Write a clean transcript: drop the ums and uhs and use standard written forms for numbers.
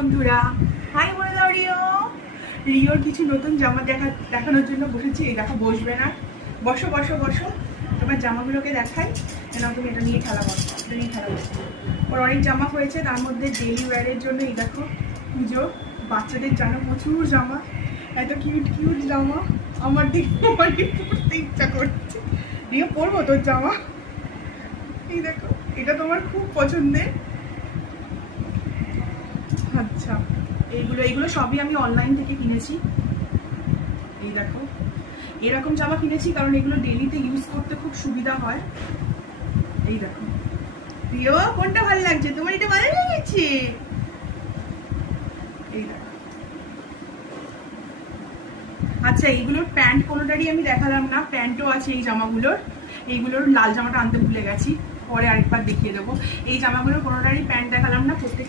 বন্ধুরা, হাই বলে দাও রিওর কিছু নতুন জামা দেখানোর জন্য বসেছি। এই দেখো, বসবে না, বসো বসো বসো, তোমার জামাগুলোকে দেখাই। তুমি এটা নিয়ে খেলা করো, এটা নিয়ে খেলা করো। ওর অনেক জামা হয়েছে, তার মধ্যে ডেলি ওয়্যারের জন্য এই দেখো পুজো, বাচ্চাদের জন্য প্রচুর জামা, এত কিউট কিউট জামা। আমার দিকে পড়তে ইচ্ছা করছে। রিও, পরবো তোর জামা? এই দেখো, এটা তোমার খুব পছন্দের। আচ্ছা, এইগুলো সবই আমি অনলাইন থেকে কিনেছি। এই দেখো, এরকম জামা কিনেছি কারণ এগুলো ডেলিতে ইউজ করতে খুব সুবিধা হয়। এই দেখো প্রিয়, কোনটা ভালো লাগছে তোমার? এটা ভালো লেগেছে? এই দেখো। আচ্ছা, এইগুলোর প্যান্ট কোনোটারই আমি দেখালাম না, প্যান্টও আছে এই জামাগুলোর। এইগুলোর লাল জামাটা আনতে ভুলে গেছি, পরে আরেকবার দেখিয়ে দেবো। এই জামাগুলোর কোনোটারই প্যান্ট দেখালাম না, প্রত্যেক